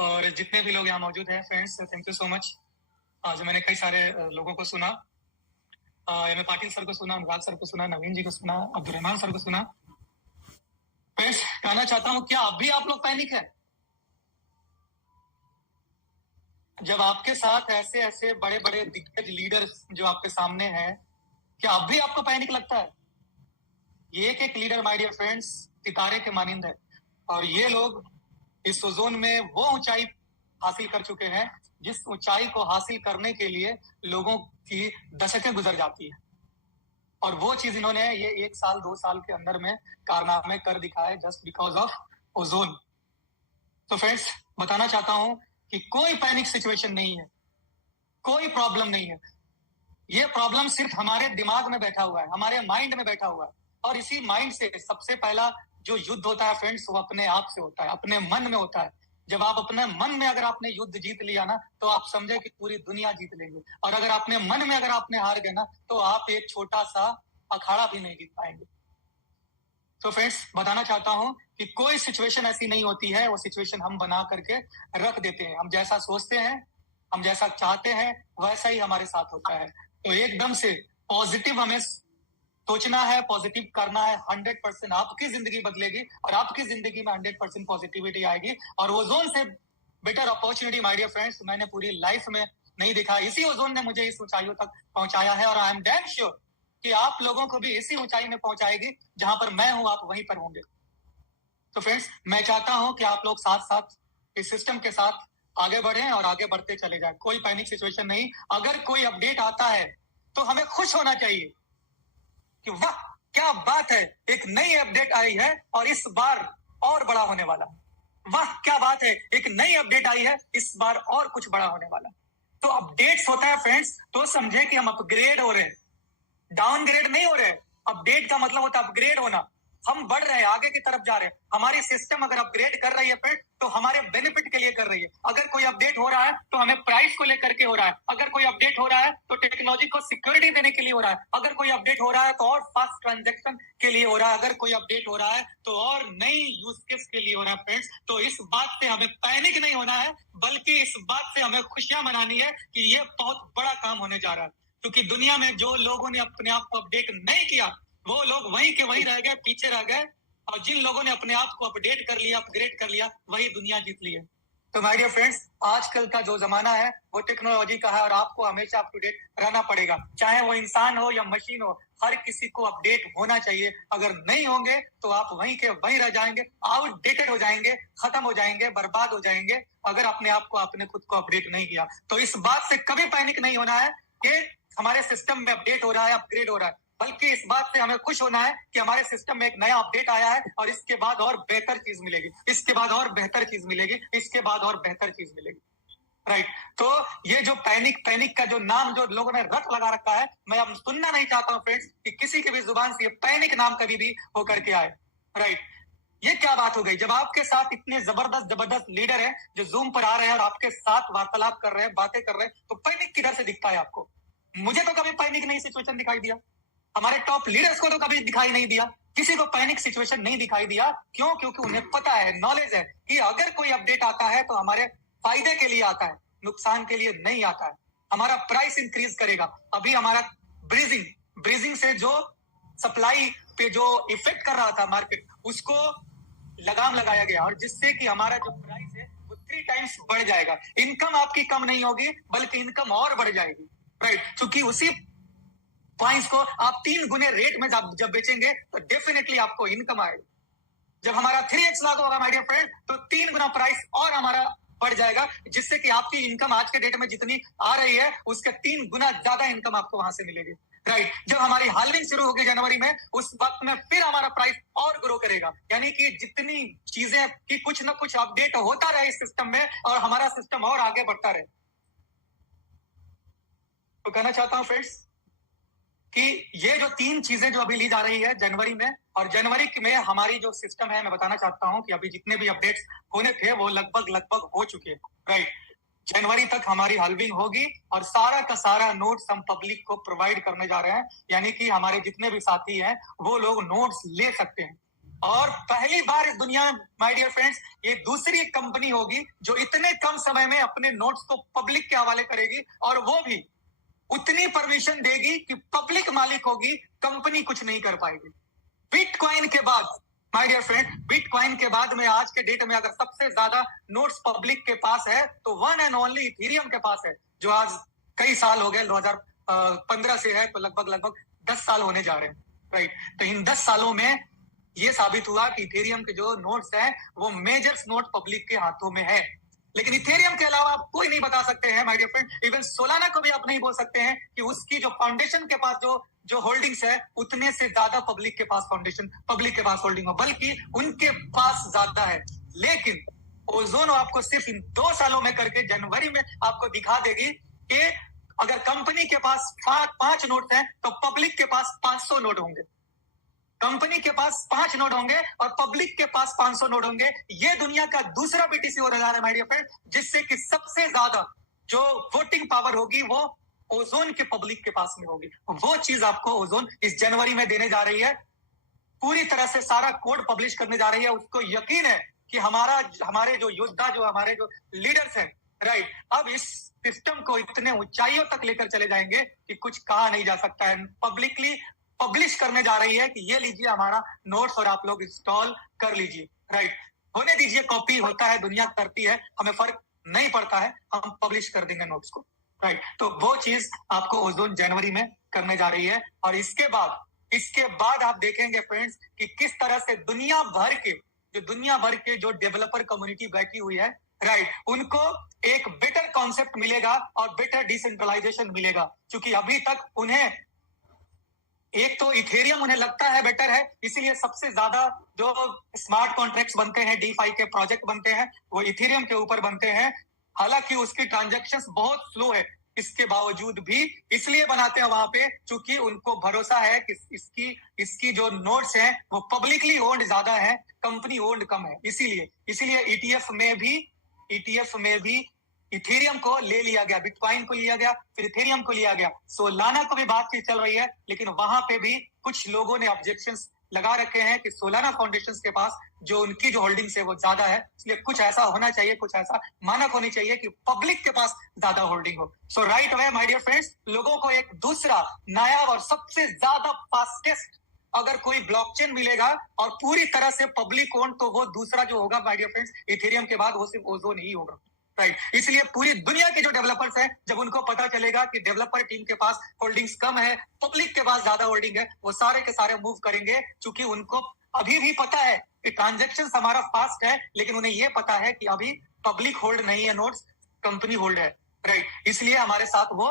और जितने भी लोग यहाँ मौजूद हैं friends, thank you so much. आज मैंने कई सारे लोगों को सुना, एम ए पाटिल सर को सुना, अनुराग सर को सुना, नवीन जी को सुना, अब्दुल रहमान सर को सुना। फ्रेंड्स, कहना चाहता हूँ, क्या अभी आप लोग पैनिक है? जब आपके साथ ऐसे ऐसे बड़े बड़े दिग्गज लीडर्स जो आपके सामने हैं, क्या अभी आपको पैनिक लगता है? ये एक एक लीडर माय डियर फ्रेंड्स सितारे के मानिंद है, और ये लोग इस ओजोन में वो ऊंचाई हासिल कर चुके हैं जिस ऊंचाई को हासिल करने के लिए लोगों की दशकें गुजर जाती है। और वो चीज इन्होंने ये 1 साल 2 साल के अंदर में कारनामे कर दिखाए जस्ट बिकॉज ऑफ ओजोन। तो फ्रेंड्स, बताना चाहता हूं कि कोई पैनिक सिचुएशन नहीं है, कोई प्रॉब्लम नहीं है। ये प्रॉब्लम सिर्फ हमारे दिमाग में बैठा हुआ है, हमारे माइंड में बैठा हुआ है। और इसी माइंड से सबसे पहला जो युद्ध होता है फ्रेंड्स, वो अपने आप से होता है, अपने मन में होता है। जब आप अपने मन में अगर आपने युद्ध जीत लिया ना, तो आप समझे कि पूरी दुनिया जीत लेंगे। और अगर आपने मन में अगर आपने हार गए ना, तो आप एक छोटा सा अखाड़ा भी नहीं जीत पाएंगे। तो फ्रेंड्स, बताना चाहता हूं कि कोई सिचुएशन ऐसी नहीं होती है, वो सिचुएशन हम बना करके रख देते हैं। हम जैसा सोचते हैं, हम जैसा चाहते हैं, वैसा ही हमारे साथ होता है। तो एकदम से पॉजिटिव हमें सोचना है, पॉजिटिव करना है। 100% आपकी जिंदगी बदलेगी और आपकी जिंदगी में 100% पॉजिटिविटी आएगी। और ओजोन से better opportunity my dear friends मैंने पूरी लाइफ में नहीं देखा। इसी ओजोन ने मुझे इस ऊंचाइयों तक पहुंचाया है, और आई एम डैम श्योर कि आप लोगों को भी इसी ऊंचाई में पहुंचाएगी। जहां पर मैं हूं, आप वहीं पर होंगे। तो फ्रेंड्स, मैं चाहता हूं कि आप लोग साथ साथ इस सिस्टम के साथ आगे बढ़ें और आगे बढ़ते चले जाएं। कोई पैनिक सिचुएशन नहीं। अगर कोई अपडेट आता है तो हमें खुश होना चाहिए कि वाह क्या बात है, एक नई अपडेट आई है और इस बार और बड़ा होने वाला। वाह क्या बात है, एक नई अपडेट आई है, इस बार और कुछ बड़ा होने वाला। तो अपडेट्स होता है फ्रेंड्स, तो समझे कि हम अपग्रेड हो रहे हैं, डाउनग्रेड नहीं हो रहे। अपडेट का मतलब होता है अपग्रेड होना। हम बढ़ रहे हैं, आगे की तरफ जा रहे हैं। हमारी सिस्टम अगर अपग्रेड कर रही है फ्रेंड, तो हमारे बेनिफिट के लिए कर रही है। अगर कोई अपडेट हो रहा है तो हमें प्राइस को लेकर के हो रहा है। अगर कोई अपडेट हो रहा है तो टेक्नोलॉजी को सिक्योरिटी देने के लिए हो रहा है। अगर कोई अपडेट हो रहा है तो और फास्ट ट्रांजैक्शन के लिए हो रहा है। अगर कोई अपडेट हो रहा है तो और नई यूज केस के लिए हो रहा है फ्रेंड्स। तो इस बात से हमें पैनिक नहीं होना है, बल्कि इस बात से हमें खुशियां मनानी है कि ये बहुत बड़ा काम होने जा रहा है। क्योंकि दुनिया में जो लोगों ने अपने आप को अपडेट नहीं किया, वो लोग वहीं के वहीं रह गए, पीछे रह गए। और जिन लोगों ने अपने आप को अपडेट कर लिया, अपग्रेड कर लिया, वही दुनिया जीत ली है। तो माय डियर फ्रेंड्स, आजकल का जो जमाना है वो टेक्नोलॉजी का है, और आपको हमेशा अप टू डेट रहना पड़ेगा। चाहे वो इंसान हो या मशीन हो, हर किसी को अपडेट होना चाहिए। अगर नहीं होंगे तो आप वहीं के वहीं रह जाएंगे, आउटडेटेड हो जाएंगे, खत्म हो जाएंगे, बर्बाद हो जाएंगे। अगर अपने आप को, आपने खुद को अपडेट नहीं किया, तो इस बात से कभी पैनिक नहीं होना है कि हमारे सिस्टम में अपडेट हो रहा है, अपग्रेड हो रहा है। बल्कि इस बात से हमें खुश होना है कि हमारे सिस्टम में एक नया अपडेट आया है, और इसके बाद और बेहतर चीज मिलेगी, इसके बाद और बेहतर चीज मिलेगी, इसके बाद और बेहतर चीज मिलेगी। राइट। तो ये जो पैनिक का जो नाम जो लोगों ने रट लगा रखा है, मैं अब सुनना नहीं चाहता हूँ फ्रेंड्स कि किसी की भी जुबान से ये पैनिक नाम कभी भी होकर के आए। राइट। ये क्या बात हो गई? जब आपके साथ इतने जबरदस्त लीडर हैं जो जूम पर आ रहे हैं और आपके साथ वार्तालाप कर रहे हैं, बातें कर रहे हैं, तो पैनिक किधर से दिखता है आपको? मुझे तो कभी पैनिक नहीं सिचुएशन दिखाई दिया, हमारे टॉप लीडर्स को तो कभी दिखाई नहीं दिया, किसी को पैनिक सिचुएशन नहीं दिखाई दिया। क्यों? क्योंकि उन्हें पता है, नॉलेज है कि अगर कोई अपडेट आता है तो हमारे फायदे के लिए आता है, नुकसान के लिए नहीं आता है। हमारा प्राइस इंक्रीज करेगा। अभी हमारा ब्रीजिंग से जो सप्लाई पे जो इफेक्ट कर रहा था मार्केट, उसको लगाम लगाया गया, और जिससे कि हमारा जो प्राइस है वो 3 टाइम्स बढ़ जाएगा। इनकम आपकी कम नहीं होगी, बल्कि इनकम और बढ़ जाएगी। राइट। क्योंकि उसी पॉइंट्स को आप 3 गुने रेट में जब बेचेंगे तो डेफिनेटली आपको इनकम आएगी। जब हमारा 3x लागू होगा माय डियर फ्रेंड, तो 3 गुना प्राइस और हमारा बढ़ जाएगा, जिससे कि आपकी इनकम आज के डेट में जितनी आ रही है उसके 3 गुना ज्यादा इनकम आपको वहां से मिलेगी। राइट। जब हमारी हाल्विंग शुरू होगी जनवरी में, उस वक्त में फिर हमारा प्राइस और ग्रो करेगा। यानी कि जितनी चीजें कि कुछ ना कुछ अपडेट होता रहे इस सिस्टम में, और हमारा सिस्टम और आगे बढ़ता रहे। तो कहना चाहता हूं फ्रेंड्स कि ये जो 3 चीजें जो अभी ली जा रही है जनवरी में, और जनवरी में हमारी जो सिस्टम है, मैं बताना चाहता हूं कि अभी जितने भी अपडेट्स होने थे वो लगभग हो चुके हैं। राइट। जनवरी तक हमारी हल्विंग होगी, और सारा का सारा नोट्स हम पब्लिक को प्रोवाइड करने जा रहे हैं। यानी कि हमारे जितने भी साथी हैं वो लोग नोट्स ले सकते हैं। और पहली बार इस दुनिया में माय डियर फ्रेंड्स ये दूसरी कंपनी होगी जो इतने कम समय में अपने नोट्स को पब्लिक के हवाले करेगी, और वो भी उतनी परमिशन देगी कि पब्लिक मालिक होगी, कंपनी कुछ नहीं कर पाएगी। बिटकॉइन के बाद माय डियर फ्रेंड, बिटकॉइन के बाद में आज के डेट में अगर सबसे ज्यादा नोट्स पब्लिक के पास है तो वन एंड ओनली इथेरियम के पास है, जो आज कई साल हो गए, 2015 से है, तो लगभग 10 साल होने जा रहे हैं, राइट। तो इन 10 सालों में ये साबित हुआ कि इथेरियम के जो नोट्स हैं वो मेजर्स नोट पब्लिक के हाथों में है। लेकिन इथेरियम के अलावा आप कोई नहीं बता सकते हैं my dear friend, even Solana को भी आप नहीं बोल सकते हैं कि उसकी जो फाउंडेशन के पास जो होल्डिंग्स है उतने से ज्यादा पब्लिक के पास होल्डिंग हो, बल्कि उनके पास ज्यादा है। लेकिन ओजोन आपको सिर्फ इन 2 सालों में करके जनवरी में आपको दिखा देगी कि अगर कंपनी के पास 5 नोट हैं तो पब्लिक के पास 500 नोट होंगे। कंपनी के पास 5 नोट होंगे और पब्लिक के पास 500 नोट होंगे। ये दुनिया का दूसरा बीटीसी हो रहा है माय डियर फ्रेंड, जिससे कि सबसे ज्यादा जो वोटिंग पावर होगी वो ओजोन के पब्लिक के पास में होगी। वो चीज आपको ओजोन इस जनवरी में देने जा रही है, पूरी तरह से सारा कोड पब्लिश करने जा रही है। उसको यकीन है कि हमारे जो योद्धा, जो हमारे जो लीडर्स हैं, राइट, अब इस सिस्टम को इतने ऊंचाइयों तक लेकर चले जाएंगे कि कुछ कहा नहीं जा सकता है। पब्लिकली पब्लिश करने जा रही है कि ये लीजिए हमारा नोट्स और आप लोग इंस्टॉल कर लीजिए, राइट। होने दीजिए, कॉपी होता है, दुनिया करती है, हमें फर्क नहीं पड़ता है, हम पब्लिश कर देंगे नोट्स को, राइट। तो वो चीज आपको ओजोन जनवरी में करने जा रही है। और इसके बाद आप देखेंगे फ्रेंड्स कि किस तरह से दुनिया भर के जो डेवलपर कम्युनिटी बैठी हुई है, राइट, उनको एक बेटर कॉन्सेप्ट मिलेगा और बेटर डिसेंट्रलाइजेशन मिलेगा। क्योंकि अभी तक उन्हें एक तो इथेरियम उन्हें लगता है बेटर है, इसीलिए सबसे ज्यादा जो स्मार्ट कॉन्ट्रैक्ट्स बनते हैं, DeFi के प्रोजेक्ट बनते हैं, वो इथेरियम के ऊपर बनते हैं। हालांकि उसकी ट्रांजैक्शंस बहुत स्लो है, इसके बावजूद भी इसलिए बनाते हैं वहां पे क्योंकि उनको भरोसा है कि इसकी जो नोट्स हैं वो पब्लिकली ओन्ड ज्यादा है, कंपनी ओन्ड कम है। इसीलिए ETF में भी इथेरियम को ले लिया गया, बिटकॉइन को लिया गया, फिर इथेरियम को लिया गया। सोलाना को भी बातचीत चल रही है, लेकिन वहां पे भी कुछ लोगों ने ऑब्जेक्शंस लगा रखे हैं कि सोलाना फाउंडेशंस के पास जो उनकी जो होल्डिंग्स है वो ज्यादा है, इसलिए कुछ ऐसा होना चाहिए, कुछ ऐसा मानक होनी चाहिए कि पब्लिक के पास ज्यादा होल्डिंग हो। So right away my dear friends, लोगों को एक दूसरा नायाब और सबसे ज्यादा फास्टेस्ट अगर कोई ब्लॉकचेन मिलेगा और पूरी तरह से पब्लिक ओन, तो वो दूसरा जो होगा माय डियर फ्रेंड्स इथेरियम के बाद वो सिर्फ ओजोन ही होगा, राइट। इसलिए पूरी दुनिया के जो डेवलपर्स हैं, जब उनको पता चलेगा कि डेवलपर टीम के पास होल्डिंग्स कम है, पब्लिक के पास ज्यादा होल्डिंग है, वो सारे के सारे मूव करेंगे। क्योंकि उनको अभी भी पता है कि ट्रांजैक्शन हमारा फास्ट है, लेकिन उन्हें ये पता है कि अभी पब्लिक होल्ड नहीं है नोट्स, कंपनी होल्ड है, राइट। इसलिए हमारे साथ वो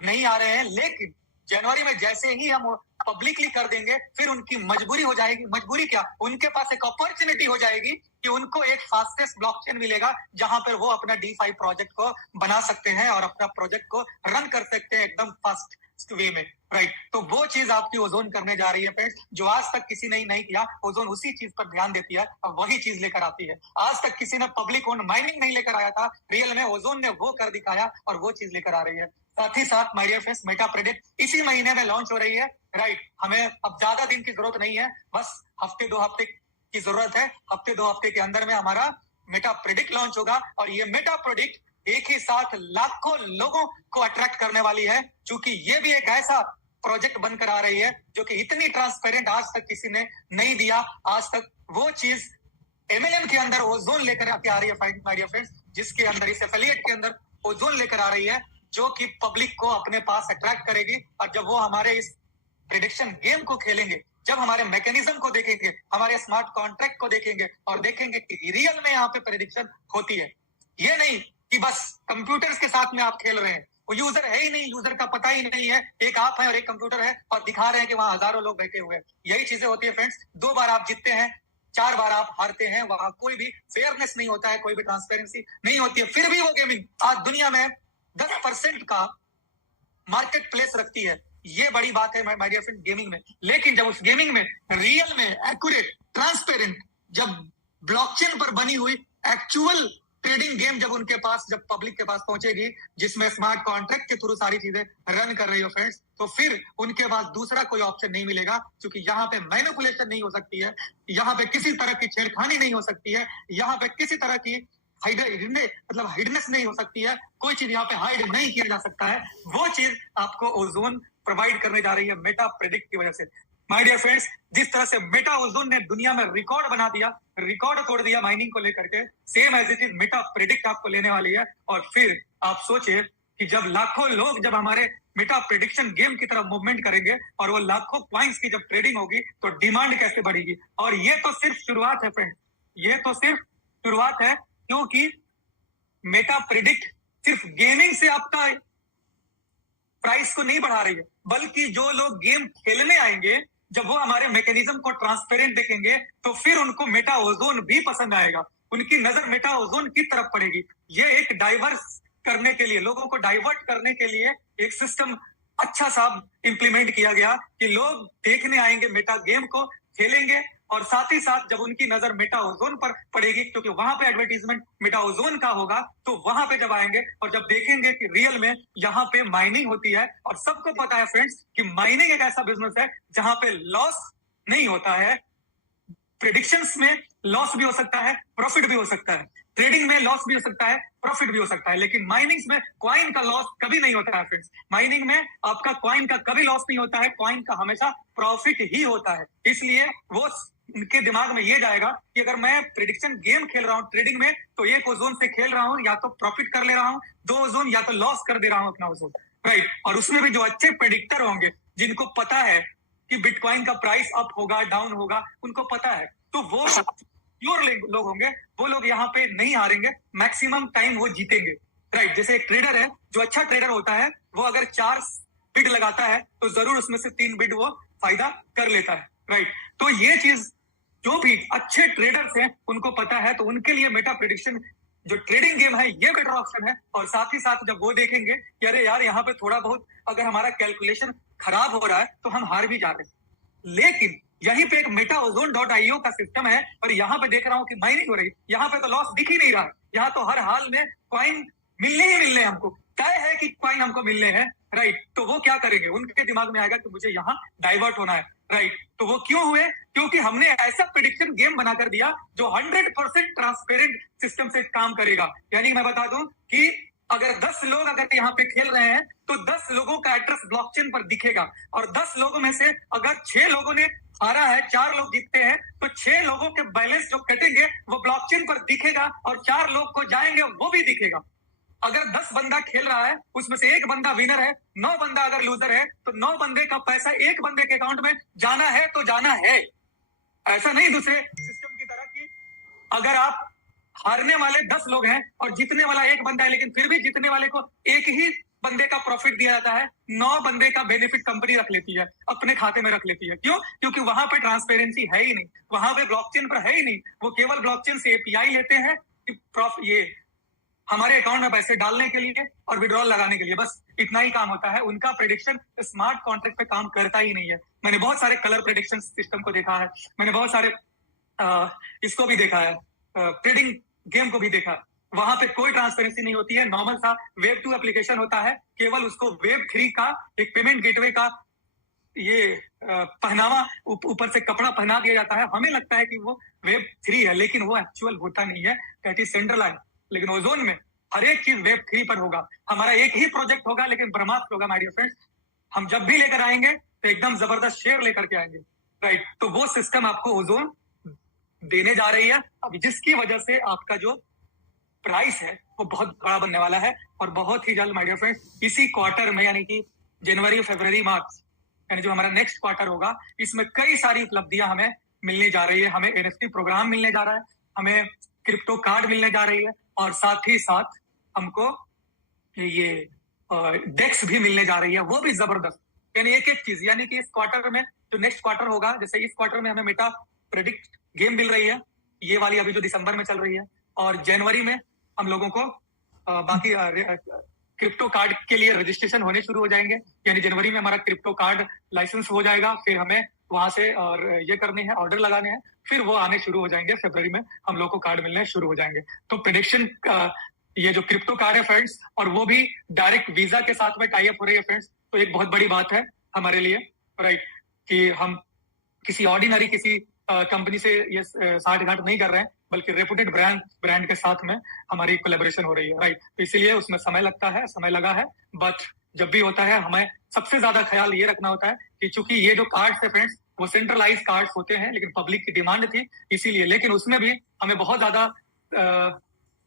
नहीं आ रहे हैं। लेकिन जनवरी में जैसे ही हम पब्लिकली कर देंगे, फिर उनकी मजबूरी हो जाएगी, मजबूरी क्या, उनके पास एक अपॉर्चुनिटी हो जाएगी कि उनको एक फास्टेस्ट ब्लॉकचेन मिलेगा जहां पर वो अपना DeFi प्रोजेक्ट को बना सकते हैं और अपना प्रोजेक्ट को रन कर सकते हैं एकदम फास्ट वे में, राइट। तो वो चीज आपकी ओजोन करने जा रही है फ्रेंड्स, जो आज तक किसी ने नहीं किया। ओजोन उसी चीज पर ध्यान देती है और वही चीज लेकर आती है। आज तक किसी ने पब्लिक ओन माइनिंग नहीं लेकर आया था, रियल में ओजोन ने वो कर दिखाया और वो चीज लेकर आ रही है। साथ ही साथ my dear friends, Meta predict इसी महीने में लॉन्च हो रही है, राइट। हमें अब ज्यादा दिन की जरूरत नहीं है, बस हफ्ते 2 हफ्ते की जरूरत है। हफ्ते 2 हफ्ते के अंदर में हमारा मेटा प्रेडिक्ट लॉन्च होगा और ये मेटा प्रेडिक्ट एक ही साथ लाखों लोगों को अट्रैक्ट करने वाली है। क्योंकि ये भी एक ऐसा प्रोजेक्ट बनकर आ रही है जो कि इतनी ट्रांसपेरेंट आज तक किसी ने नहीं दिया। आज तक वो चीज MLM के अंदर ओजोन लेकर आके आ रही है माय डियर फ्रेंड्स, जिसके अंदर इस एफिलिएट के अंदर ओजोन लेकर आ रही है, जो कि पब्लिक को अपने पास अट्रैक्ट करेगी। और जब वो हमारे इस प्रेडिक्शन गेम को खेलेंगे, जब हमारे मैकेनिज्म को देखेंगे, हमारे स्मार्ट कॉन्ट्रैक्ट को देखेंगे और देखेंगे कि रियल में यहाँ पे प्रेडिक्शन होती है, ये नहीं कि बस कंप्यूटर्स के साथ में आप खेल रहे हैं, वो यूजर है ही नहीं, यूजर का पता ही नहीं है, एक आप है और एक कंप्यूटर है और दिखा रहे हैं कि वहां हजारों लोग बैठे हुए हैं। यही चीजें होती है फ्रेंड्स। 2 बार आप जीतते हैं, 4 बार आप हारते हैं, वहां कोई भी फेयरनेस नहीं होता है, कोई भी ट्रांसपेरेंसी नहीं होती है। फिर भी वो गेमिंग आज दुनिया में 10% का मार्केट प्लेस रखती है। ये बड़ी बात है माय डियर फ्रेंड गेमिंग में। लेकिन जब उस गेमिंग में रियल में एक्यूरेट, ट्रांसपेरेंट, जब ब्लॉकचेन पर बनी हुई एक्चुअल ट्रेडिंग गेम जब उनके पास, जब पब्लिक के पास पहुंचेगी, जिसमें स्मार्ट कॉन्ट्रैक्ट के थ्रू सारी चीजें रन कर रही हो फ्रेंड्स, तो फिर उनके पास दूसरा कोई ऑप्शन नहीं मिलेगा, क्योंकि यहाँ पे मैनिपुलेशन नहीं हो सकती है, यहाँ पे किसी तरह की छेड़खानी नहीं हो सकती है, यहाँ पे किसी तरह की हिडनेस नहीं हो सकती है, कोई चीज यहाँ पे हाइड नहीं किया जा सकता है। वो चीज आपको ओजोन प्रोवाइड करने जा रही है मेटा प्रेडिक्ट की वजह से। माय डियर फ्रेंड्स, जिस तरह से मेटा ओजोन ने दुनिया में रिकॉर्ड बना दिया, रिकॉर्ड तोड़ दिया माइनिंग को लेकर के, same as it is Meta predict आपको लेने वाली है। और फिर आप सोचिए कि जब लाखों लोग जब हमारे मेटा प्रेडिक्शन गेम की तरफ मूवमेंट करेंगे और वो लाखों क्वाइंस की जब ट्रेडिंग होगी, तो डिमांड कैसे बढ़ेगी। और ये तो सिर्फ शुरुआत है फ्रेंड्स, ये तो सिर्फ शुरुआत है, क्योंकि मेटा प्रेडिक्ट सिर्फ गेमिंग से आपका प्राइस को नहीं बढ़ा रही है, बल्कि जो लोग गेम खेलने आएंगे, जब वो हमारे मैकेनिज्म को ट्रांसपेरेंट देखेंगे, तो फिर उनको मेटा ओजोन भी पसंद आएगा, उनकी नजर मेटा ओजोन की तरफ पड़ेगी। ये एक डाइवर्स करने के लिए, लोगों को डाइवर्ट करने के लिए एक सिस्टम अच्छा सा इंप्लीमेंट किया गया कि लोग देखने आएंगे, मेटा गेम को खेलेंगे, और साथ ही साथ जब उनकी नजर मेटा ओजोन पर पड़ेगी, क्योंकि वहां पे एडवर्टीजमेंट मेटा ओजोन का होगा, तो वहां पे जब आएंगे और जब देखेंगे कि रियल में यहाँ पे माइनिंग होती है। और सबको पता है फ्रेंड्स कि माइनिंग एक ऐसा बिजनेस है जहां पे लॉस नहीं होता है। प्रेडिक्शंस में लॉस भी हो सकता है, प्रॉफिट भी हो सकता है, ट्रेडिंग में लॉस भी हो सकता है, प्रॉफिट भी हो सकता है, लेकिन माइनिंग में क्वाइन का लॉस कभी नहीं होता है फ्रेंड्स। माइनिंग में आपका क्वाइन का कभी लॉस नहीं होता है, क्वाइन का हमेशा प्रॉफिट ही होता है। इसलिए वो उनके दिमाग में ये जाएगा कि अगर मैं प्रेडिक्शन गेम खेल रहा हूँ ट्रेडिंग में, तो एक ओजोन से खेल रहा हूँ, या तो प्रॉफिट कर ले रहा हूँ 2 ओजोन, या तो लॉस कर दे रहा हूँ अपना ओजोन, राइट। और उसमें भी जो अच्छे प्रेडिक्टर होंगे, जिनको पता है कि बिटकॉइन का प्राइस अप होगा, डाउन होगा, उनको पता है, तो वो प्योर लोग होंगे, वो लोग यहाँ पे नहीं हारेंगे, मैक्सिमम टाइम वो जीतेंगे, राइट। जैसे एक ट्रेडर है, जो अच्छा ट्रेडर होता है, वो अगर 4 बिड लगाता है, तो जरूर उसमें से 3 बिड वो फायदा कर लेता है, राइट। तो ये चीज जो भी अच्छे ट्रेडर्स हैं उनको पता है, तो उनके लिए मेटा प्रेडिक्शन जो ट्रेडिंग गेम है, ये बेटर ऑप्शन है। और साथ ही साथ जब वो देखेंगे कि अरे यार, यहाँ पे थोड़ा बहुत अगर हमारा कैलकुलेशन खराब हो रहा है, तो हम हार भी जा रहे हैं, लेकिन यहीं पे एक metaozone.io का सिस्टम है, और यहाँ पे देख रहा हूँ कि माइनिंग हो रही है, यहाँ पे तो लॉस दिख ही नहीं रहा है, यहाँ तो हर हाल में क्वाइन मिलने ही मिलने, हमको तय है कि क्वाइन हमको मिलने हैं, राइट। तो वो क्या करेंगे, उनके दिमाग में आएगा कि मुझे यहाँ डाइवर्ट होना है, राइट। तो वो क्यों हुए, क्योंकि हमने ऐसा प्रेडिक्शन गेम बना कर दिया जो 100% ट्रांसपेरेंट सिस्टम से काम करेगा। यानी मैं बता दूं कि अगर 10 लोग अगर यहाँ पे खेल रहे हैं, तो 10 लोगों का एड्रेस ब्लॉकचेन पर दिखेगा, और 10 लोगों में से अगर 6 लोगों ने हारा है, 4 लोग जीतते हैं, तो 6 लोगों के बैलेंस जो कटेंगे वो ब्लॉकचेन पर दिखेगा, और 4 लोग को जाएंगे वो भी दिखेगा। अगर 10 बंदा खेल रहा है, उसमें से 1 बंदा विनर है, 9 बंदा अगर लूजर है, तो 9 बंदे का पैसा 1 बंदे के अकाउंट में जाना है तो जाना है। ऐसा नहीं दूसरे सिस्टम की तरह कि अगर आप हारने वाले 10 लोग हैं और जीतने वाला 1 बंदा है, लेकिन फिर भी जीतने वाले को 1 ही बंदे का प्रॉफिट दिया जाता है, 9 बंदे का बेनिफिट कंपनी रख लेती है, अपने खाते में रख लेती है। क्यों? क्योंकि वहां पे ट्रांसपेरेंसी है ही नहीं, वहां पे ब्लॉकचेन पर है ही नहीं। वो केवल ब्लॉकचेन से एपीआई लेते हैं कि ये हमारे अकाउंट में पैसे डालने के लिए और विड्रॉल लगाने के लिए, बस इतना ही काम होता है। उनका प्रेडिक्शन स्मार्ट कॉन्ट्रैक्ट पे काम करता ही नहीं है। मैंने बहुत सारे कलर प्रेडिक्शन सिस्टम को देखा है, मैंने बहुत सारे इसको भी देखा है, ट्रेडिंग गेम को भी देखा, वहां पे कोई ट्रांसपेरेंसी नहीं होती है। नॉर्मल सा वेब 2 एप्लीकेशन होता है, केवल उसको वेब 3 का एक पेमेंट गेटवे का ये पहनावा, ऊपर से कपड़ा पहना दिया जाता है। हमें लगता है कि वो वेब 3 है, लेकिन वो एक्चुअल होता नहीं है, दैट इज सेंट्रलाइज। लेकिन ओजोन में हर एक चीज वेब 3 पर होगा। हमारा एक ही प्रोजेक्ट होगा, लेकिन ब्रह्मास्त्र होगा माय डियर फ्रेंड्स। हम जब भी लेकर आएंगे तो एकदम जबरदस्त शेयर लेकर के आएंगे, राइट। तो वो सिस्टम आपको ओजोन देने जा रही है, अब जिसकी वजह से आपका जो प्राइस है वो बहुत बड़ा बनने वाला है, और बहुत ही जल्द माय डियर फ्रेंड्स इसी क्वार्टर में, यानी कि जनवरी, फरवरी, मार्च, यानी जो हमारा नेक्स्ट क्वार्टर होगा, इसमें कई सारी उपलब्धियां हमें मिलने जा रही है। हमें एनएफटी प्रोग्राम मिलने जा रहा है, हमें क्रिप्टो कार्ड मिलने जा रही है, और साथ ही साथ हमको ये डेक्स भी मिलने जा रही है, वो भी जबरदस्त। यानी एक एक चीज, यानी कि इस क्वार्टर में जो नेक्स्ट क्वार्टर होगा, जैसे इस क्वार्टर में हमें मेटा प्रेडिक्ट गेम मिल रही है, ये वाली अभी जो दिसंबर में चल रही है, और जनवरी में हम लोगों को बाकी क्रिप्टो कार्ड के लिए रजिस्ट्रेशन होने शुरू हो जाएंगे। यानी जनवरी में हमारा क्रिप्टो कार्ड लाइसेंस हो जाएगा, फिर हमें वहां से और ये करनी है, ऑर्डर लगाने हैं, फिर वो आने शुरू हो जाएंगे। फरवरी में हम लोग को कार्ड मिलने शुरू हो जाएंगे। तो प्रेडिक्शन ये जो क्रिप्टो कार्ड है फ्रेंड्स, और वो भी डायरेक्ट वीजा के साथ में टाई अप हो रही है फ्रेंड्स, तो एक बहुत बड़ी बात है हमारे लिए, राइट, कि हम किसी ऑर्डिनरी किसी कंपनी से ये साठ गांठ नहीं कर रहे हैं, बल्कि रेपुटेड ब्रांड के साथ में हमारी कोलेबोरेशन हो रही है, राइट। तो इसीलिए उसमें समय लगता है, समय लगा है, बट जब भी होता है हमें सबसे ज्यादा ख्याल ये रखना होता है कि चूंकि ये जो कार्ड्स है फ्रेंड्स, वो सेंट्रलाइज कार्ड्स होते हैं, लेकिन पब्लिक की डिमांड थी इसीलिए, लेकिन उसमें भी हमें बहुत ज्यादा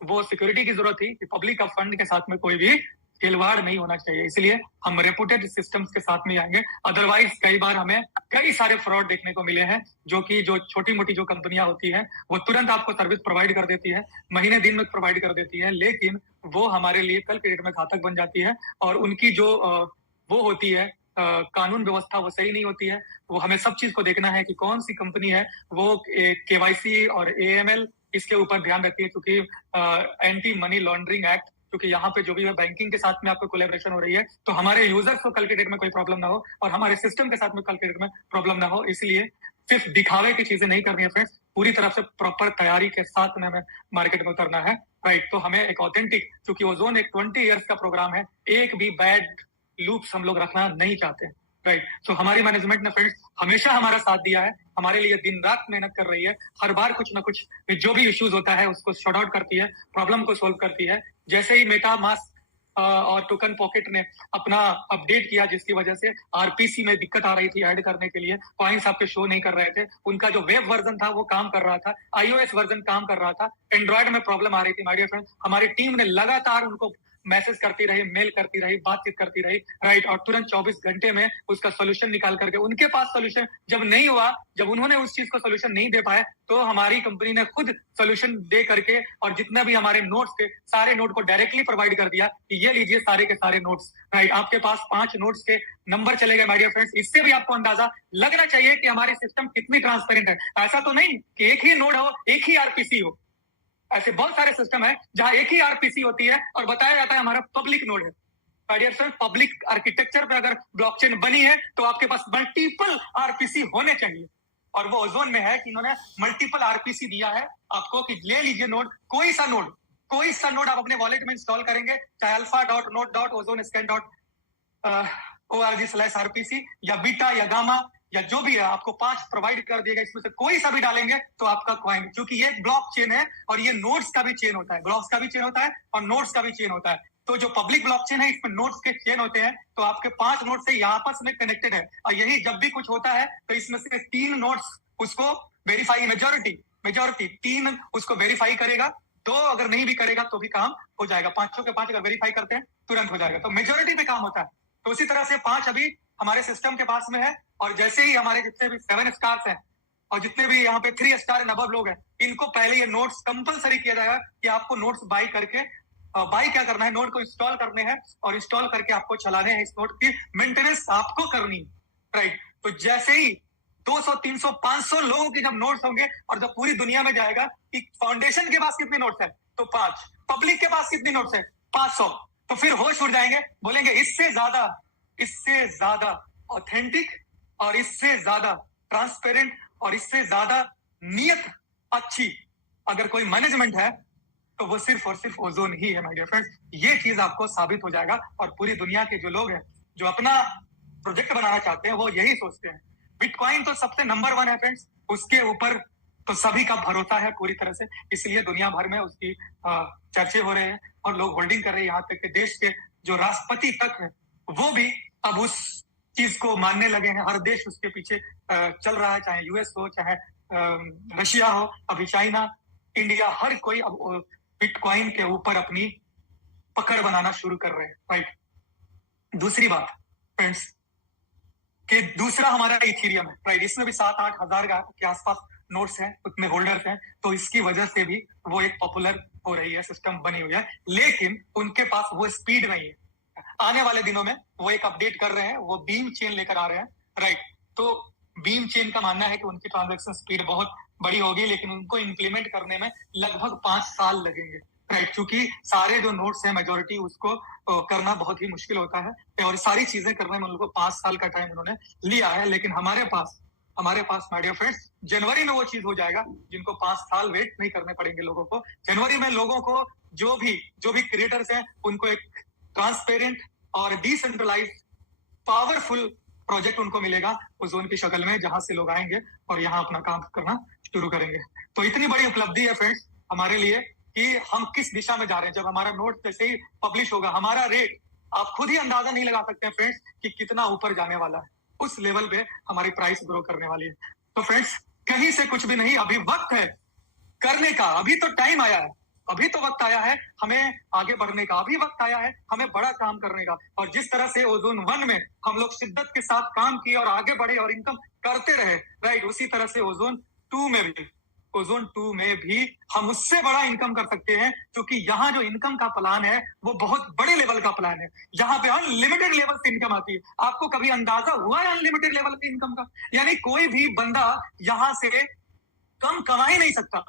वो सिक्योरिटी की जरूरत थी कि पब्लिक का फंड के साथ में कोई भी खिलवाड़ नहीं होना चाहिए, इसलिए हम रेपुटेड सिस्टम्स के साथ में आएंगे। अदरवाइज कई बार हमें कई सारे फ्रॉड देखने को मिले हैं, जो छोटी मोटी जो कंपनियां होती हैं वो तुरंत आपको सर्विस प्रोवाइड कर देती है, महीने दिन में प्रोवाइड कर देती है, लेकिन वो हमारे लिए कल के डेट में घातक बन जाती है, और उनकी जो वो होती है कानून व्यवस्था वो सही नहीं होती है। वो हमें सब चीज को देखना है कि कौन सी कंपनी है वो KYC और AML इसके ऊपर ध्यान रखती है, क्योंकि एंटी मनी लॉन्ड्रिंग एक्ट, क्योंकि यहाँ पे जो भी है बैंकिंग के साथ में आपको कोलेबोरेशन हो रही है, तो हमारे यूजर्स को कल के डेट में कोई प्रॉब्लम ना हो और हमारे सिस्टम के साथ में कल के डेट में प्रॉब्लम ना हो। इसलिए सिर्फ दिखावे की चीजें नहीं करनी है फ्रेंड्स, पूरी तरफ से प्रॉपर तैयारी के साथ में हमें मार्केट में उतरना है, राइट। तो हमें एक ऑथेंटिक, क्योंकि ओजोन एक 20 ईयर्स का प्रोग्राम है, एक भी बैड लूप्स हम लोग रखना नहीं चाहते, राइट। तो हमारी मैनेजमेंट ने फ्रेंड्स हमेशा हमारा साथ दिया है, हमारे लिए दिन रात मेहनत कर रही है, हर बार कुछ ना कुछ जो भी इश्यूज होता है उसको शॉर्ट आउट करती है, प्रॉब्लम को सोल्व करती है। जैसे ही मेटामास्क और टोकन पॉकेट ने अपना अपडेट किया, जिसकी वजह से RPC में दिक्कत आ रही थी ऐड करने के लिए, कॉइन्स आपके शो नहीं कर रहे थे, उनका जो वेब वर्जन था वो काम कर रहा था, iOS वर्जन काम कर रहा था, एंड्रॉइड में प्रॉब्लम आ रही थी। माय डियर फ्रेंड्स, हमारी टीम ने लगातार उनको मैसेज करती रही, मेल करती रही, बातचीत करती रही, राइट, और तुरंत 24 घंटे में उसका सोल्यूशन निकाल करके, उनके पास सोल्यूशन जब नहीं हुआ, जब उन्होंने उस चीज को सोल्यूशन नहीं दे पाए, तो हमारी कंपनी ने खुद सोल्यूशन दे करके और जितना भी हमारे नोट्स थे सारे नोट को डायरेक्टली प्रोवाइड कर दिया कि ये लीजिए सारे के सारे नोट्स, राइट। आपके पास 5 नोट्स के नंबर चले गए माय डियर फ्रेंड्स। इससे भी आपको अंदाजा लगना चाहिए कि हमारी सिस्टम कितनी ट्रांसपेरेंट है। ऐसा तो नहीं कि एक ही नोड हो, एक ही RPC हो, ऐसे बहुत सारे सिस्टम है जहां एक ही RPC होती है और बताया जाता है हमारा पब्लिक नोड है। पब्लिक आर्किटेक्चर पे अगर ब्लॉकचेन बनी है तो आपके पास मल्टीपल RPC होने चाहिए, और वो ओजोन में है कि इन्होंने मल्टीपल RPC दिया है आपको कि ले लीजिए नोड, कोई सा नोड आप अपने वॉलेट में इंस्टॉल करेंगे, चाहे alpha.node.ozonscan.org/RPC या बीटा या गामा या जो भी है, आपको 5 प्रोवाइड कर दिएगा, इसमें से कोई सा भी डालेंगे तो आपका कॉइन, क्योंकि ये ब्लॉकचेन है और ये नोड्स का भी चेन होता है, ब्लॉक्स का भी चेन होता है और नोड्स का भी चेन होता है। तो जो पब्लिक ब्लॉकचेन है इसमें नोड्स के चेन होते हैं, तो आपके 5 नोड्स से यहाँ आपस में कनेक्टेड है, और यही जब भी कुछ होता है तो इसमें से 3 नोड्स उसको वेरीफाई, मेजोरिटी 3 उसको वेरीफाई करेगा, 2 अगर नहीं भी करेगा तो भी काम हो जाएगा, 5 के 5 अगर वेरीफाई करते हैं तुरंत हो जाएगा, तो मेजोरिटी पे काम होता है। तो उसी तरह से 5 अभी हमारे सिस्टम के पास में है, और जैसे ही हमारे जितने भी 7 स्टार्स हैं और जितने भी यहाँ पे 3 स्टार एंड अबव लोग हैं, इनको पहले ये नोट्स कंपलसरी किया जाएगा कि आपको नोट्स बाई करके, बाई क्या करना है, नोट को इंस्टॉल करने हैं और इंस्टॉल करके आपको चलाने हैं, इस नोट की मेंटेनेंस आपको करनी है, राइट। तो जैसे ही 200, 300, 500 लोगों के जब नोट्स होंगे और जब पूरी दुनिया में जाएगा कि फाउंडेशन के पास कितने नोट्स है, तो 5, पब्लिक के पास कितने नोट्स है, 500, तो फिर होश उड़ जाएंगे, बोलेंगे इससे ज्यादा ऑथेंटिक और इससे ज्यादा ट्रांसपेरेंट और इससे ज्यादा नियत अच्छी अगर कोई मैनेजमेंट है तो वो सिर्फ और सिर्फ ओजोन ही है माय डियर फ्रेंड्स। ये चीज आपको साबित हो जाएगा, और पूरी दुनिया के जो लोग हैं जो अपना प्रोजेक्ट बनाना चाहते हैं वो यही सोचते हैं। बिटकॉइन तो सबसे नंबर 1 है फ्रेंड्स, उसके ऊपर तो सभी का भरोसा है पूरी तरह से, इसलिए दुनिया भर में उसकी चर्चे हो रहे हैं और लोग होल्डिंग कर रहे हैं। यहाँ तक कि देश के जो राष्ट्रपति तक है वो भी अब उस चीज को मानने लगे हैं, हर देश उसके पीछे चल रहा है, चाहे US हो, चाहे रशिया हो, अभी चाइना, इंडिया, हर कोई अब बिटकॉइन के ऊपर अपनी पकड़ बनाना शुरू कर रहे हैं, राइट। दूसरी बात फ्रेंड्स कि दूसरा हमारा इथेरियम है, राइट, इसमें भी 7-8 हजार के आसपास नोट्स हैं, उतने होल्डर्स हैं, तो इसकी वजह से भी वो एक पॉपुलर हो रही है, सिस्टम बनी हुई है, लेकिन उनके पास वो स्पीड नहीं है। आने वाले दिनों में वो एक अपडेट कर रहे हैं, वो बीम चेन लेकर आ रहे हैं, राइट। तो बीम चेन का मानना है कि उनकी ट्रांजैक्शन स्पीड बहुत बड़ी होगी, लेकिन उनको इंप्लीमेंट करने में लगभग 5 साल लगेंगे, राइट, क्योंकि सारे जो नोट्स हैं मेजोरिटी उसको करना बहुत ही मुश्किल होता है, और सारी चीजें करने में उनको 5 साल का टाइम उन्होंने लिया है। लेकिन हमारे पास हमारे पास माय डियर फ्रेंड्स जनवरी में वो चीज हो जाएगा जिनको 5 साल वेट नहीं करने पड़ेंगे लोगों को। जनवरी में लोगों को जो भी क्रिएटर्स हैं उनको एक ट्रांसपेरेंट और डिसेंट्रलाइज पावरफुल प्रोजेक्ट उनको मिलेगा ओजोन की शक्ल में, जहां से लोग आएंगे और यहाँ अपना काम करना शुरू करेंगे। तो इतनी बड़ी उपलब्धि है फ्रेंड्स हमारे लिए कि हम किस दिशा में जा रहे हैं। जब हमारा नोट जैसे ही पब्लिश होगा, हमारा रेट आप खुद ही अंदाजा नहीं लगा सकते हैं फ्रेंड्स कि कितना ऊपर जाने वाला है। उस लेवल पे हमारी प्राइस ग्रो करने वाली है। तो फ्रेंड्स कहीं से कुछ भी नहीं, अभी वक्त है करने का, अभी तो टाइम आया है, अभी तो वक्त आया है हमें आगे बढ़ने का, अभी वक्त आया है हमें बड़ा काम करने का। और जिस तरह से ओजोन 1 में हम लोग शिद्दत के साथ काम किए और आगे बढ़े और इनकम करते रहे, राइट, उसी तरह से ओजोन 2 में भी हम उससे बड़ा इनकम कर सकते हैं, क्योंकि यहाँ जो इनकम का प्लान है वो बहुत बड़े लेवल का प्लान है। यहाँ पे अनलिमिटेड लेवल से इनकम आती है। आपको कभी अंदाजा हुआ है अनलिमिटेड लेवल की इनकम का? यानी कोई भी बंदा यहाँ से कम कमा ही नहीं सकता।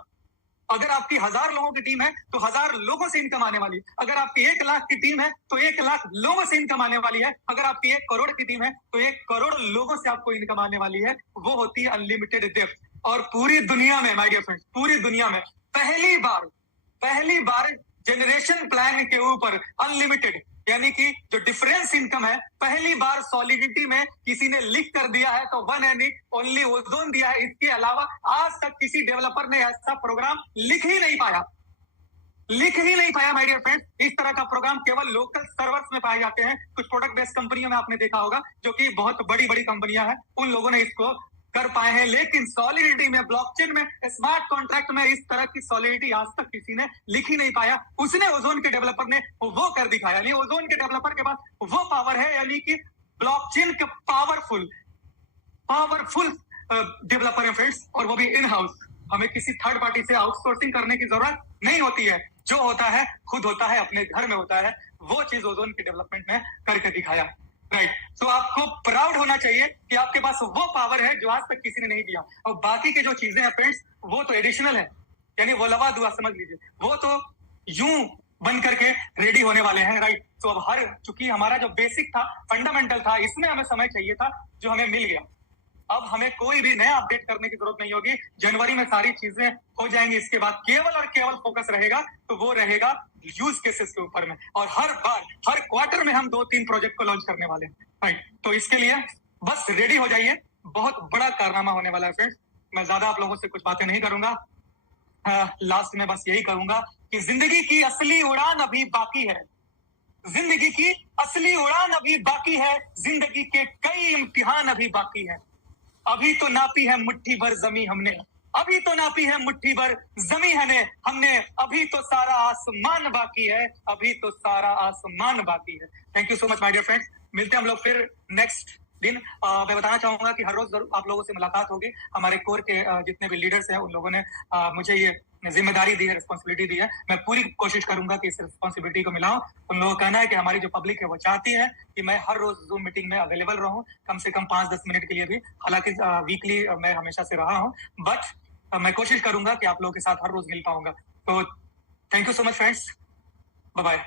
अगर आपकी 1000 लोगों की टीम है तो 1000 लोगों से इनकम आने वाली है। अगर आपकी 1 लाख की टीम है तो 1 लाख लोगों से इनकम आने वाली है। अगर आपकी 1 करोड़ की टीम है तो 1 करोड़ लोगों से आपको इनकम आने वाली है। वो होती है अनलिमिटेड डेप्थ। और पूरी दुनिया में माय डियर फ्रेंड्स, पूरी दुनिया में पहली बार जनरेशन प्लान के ऊपर अनलिमिटेड यानी कि जो डिफरेंस इनकम है, पहली बार सॉलिडिटी में किसी ने लिख कर दिया है तो वन एंड ओनली ओजोन दिया है। इसके अलावा आज तक किसी डेवलपर ने ऐसा प्रोग्राम लिख ही नहीं पाया माय डियर फ्रेंड्स। इस तरह का प्रोग्राम केवल लोकल सर्वर्स में पाए जाते हैं। कुछ प्रोडक्ट बेस्ड कंपनियों में आपने देखा होगा, जो कि बहुत बड़ी बड़ी कंपनियां हैं, उन लोगों ने इसको कर पाए हैं। लेकिन सॉलिडिटी में, ब्लॉकचेन में, स्मार्ट कॉन्ट्रैक्ट में इस तरह की सॉलिडिटी आज तक किसी ने लिख ही नहीं पाया। उसने ओजोन के डेवलपर ने वो कर दिखाया। यानी ओजोन के डेवलपर के पास वो पावर है, यानी कि ब्लॉकचेन का पावरफुल डेवलपर है फ्रेंड्स, और वो भी इन हाउस। हमें किसी थर्ड पार्टी से आउटसोर्सिंग करने की जरूरत नहीं होती है। जो होता है खुद होता है, अपने घर में होता है। वो चीज ओजोन के डेवलपमेंट में करके दिखाया, राइट। तो आपको प्राउड होना चाहिए कि आपके पास वो पावर है जो आज तक किसी ने नहीं दिया। और बाकी के जो चीजें हैं फ्रेंड्स, वो तो एडिशनल है, यानी वो लवा दुआ समझ लीजिए, वो तो यूं बन करके रेडी होने वाले हैं, राइट। तो अब चूंकि हमारा जो बेसिक था, फंडामेंटल था, इसमें हमें समय चाहिए था, जो हमें मिल गया। अब हमें कोई भी नया अपडेट करने की जरूरत नहीं होगी। जनवरी में सारी चीजें हो जाएंगी। इसके बाद केवल और केवल फोकस रहेगा, तो वो रहेगा यूज केसेस के ऊपर में। और हर क्वार्टर में हम 2-3 प्रोजेक्ट को लॉन्च करने वाले हैं, राइट। तो इसके लिए बस रेडी हो जाइए, बहुत बड़ा कारनामा होने वाला है फ्रेंड्स। मैं ज्यादा आप लोगों से कुछ बातें नहीं करूंगा। लास्ट में बस यही कहूंगा कि जिंदगी की असली उड़ान अभी बाकी है। जिंदगी की असली उड़ान अभी बाकी है। जिंदगी के कई इम्तिहान अभी बाकी है। अभी तो नापी है मुट्ठी भर जमी हमने, अभी तो नापी है मुट्ठी भर जमी हमने, अभी तो सारा आसमान बाकी है, अभी तो सारा आसमान बाकी है। Thank you so much my dear friends. मिलते हैं हम लोग फिर नेक्स्ट दिन। मैं बताना चाहूंगा कि हर रोज जरूर आप लोगों से मुलाकात होगी। हमारे कोर के जितने भी लीडर्स हैं, उन लोगों ने मुझे ये जिम्मेदारी दी है, रिस्पॉन्सिबिलिटी दी है। मैं पूरी कोशिश करूंगा कि इस रिस्पॉन्सिबिलिटी को मिलाऊं। उन लोगों का कहना है कि हमारी जो पब्लिक है वो चाहती है कि मैं हर रोज जूम मीटिंग में अवेलेबल रहूं, कम से कम 5-10 मिनट के लिए भी। हालांकि वीकली मैं हमेशा से रहा हूं, बट मैं कोशिश करूंगा कि आप लोगों के साथ हर रोज मिल पाऊंगा। तो thank you so much friends, bye bye.